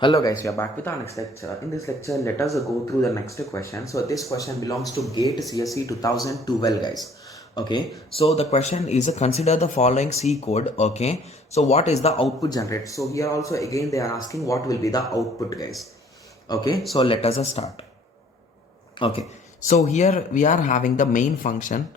Hello guys, we are back with our next lecture. In this lecture, let us go through the next question. So this question belongs to GATE CSE 2012 guys. Okay, so the question is consider the following C code. Okay, so what is the output generated? So here also again they are asking what will be the output guys. Okay, so let us start. Okay, so here we are having the main function.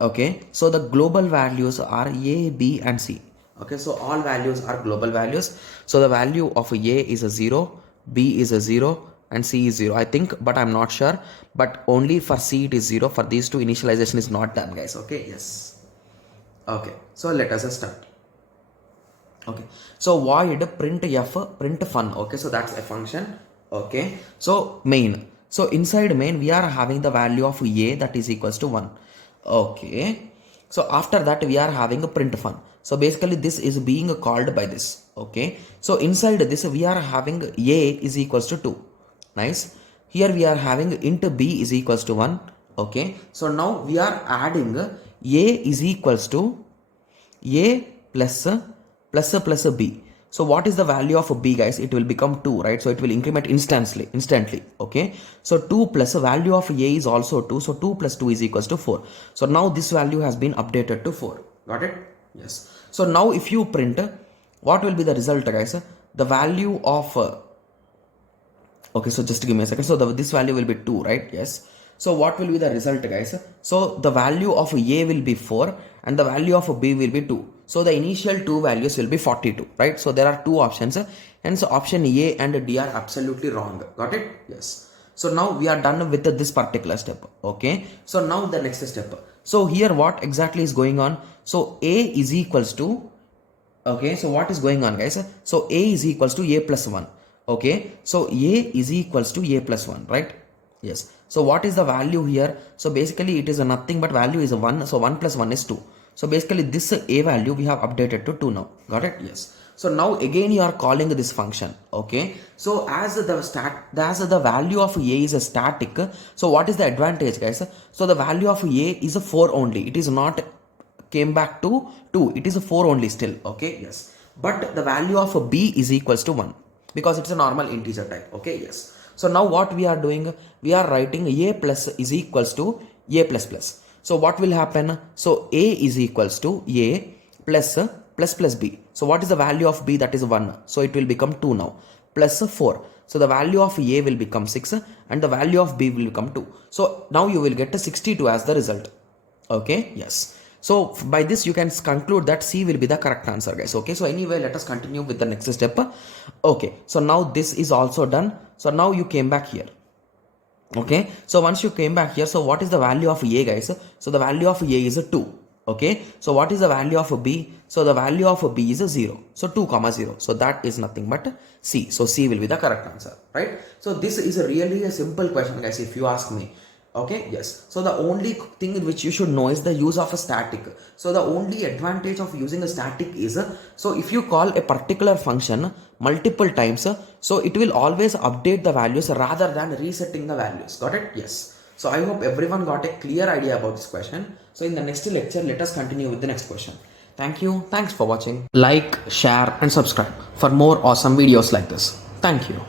Okay, so the global values are A, B and C. Okay, so all values are global values. So the value of A is a 0, B is a 0 and C is 0 I think, but I'm not sure, but only for C it is 0. For these two, initialization is not done guys. Okay, yes. Okay, so let us start. Okay, so void print f print fun. Okay, so that's a function. Okay, so main, so inside main we are having the value of A that is equals to 1. Okay, so after that we are having a print fun. So basically this is being called by this. Okay, so inside this we are having A is equals to 2. Nice. Here we are having int B is equals to 1. Okay, so now we are adding A is equals to A plus B. So what is the value of B guys? It will become 2, right? So it will increment instantly. Okay, so 2 plus the value of A is also 2. So 2 plus 2 is equals to 4. So now this value has been updated to 4. Got it? Yes. So now if you print, what will be the result guys? The value of okay, so just give me a second. So this value will be 2, right? Yes. So what will be the result guys? So the value of A will be 4 and the value of B will be 2. So the initial two values will be 42, right? So there are two options, hence option A and D are absolutely wrong. Got it? Yes. So now we are done with this particular step. Okay, so now the next step. So here what exactly is going on? So A is equals to, okay, so what is going on guys? So A is equals to A plus 1. Okay, so A is equals to A plus 1, right? Yes. So what is the value here? So basically it is a nothing but value is a 1. So 1 plus 1 is 2. So basically this A value we have updated to 2 now. Got it? Yes. So now again you are calling this function. Okay. So as the value of A is a static. So what is the advantage guys? So the value of A is a 4 only. It is not came back to 2. It is a 4 only still. Okay. Yes. But the value of B is equals to 1 because it's a normal integer type. Okay. Yes. So now what we are doing? We are writing A plus is equals to A plus plus. So what will happen? So A is equals to A plus B. So what is the value of B? That is 1. So it will become 2 now. Plus 4. So the value of A will become 6 and the value of B will become 2. So now you will get 62 as the result. Okay. Yes. So by this you can conclude that C will be the correct answer guys. Okay. So anyway, let us continue with the next step. Okay. So now this is also done. So now you came back here. Okay, so once you came back here, so what is the value of A guys? So the value of A is a 2. Okay, so what is the value of B? So the value of B is a 0. So 2 comma 0. So that is nothing but C. So C will be the correct answer, right? So this is really a simple question guys if you ask me. Okay, yes. So the only thing which you should know is the use of a static. So the only advantage of using a static is, so if you call a particular function multiple times, so it will always update the values rather than resetting the values. Got it? Yes. So I hope everyone got a clear idea about this question. So in the next lecture, let us continue with the next question. Thank you. Thanks for watching. Like, share and subscribe for more awesome videos like this. Thank you.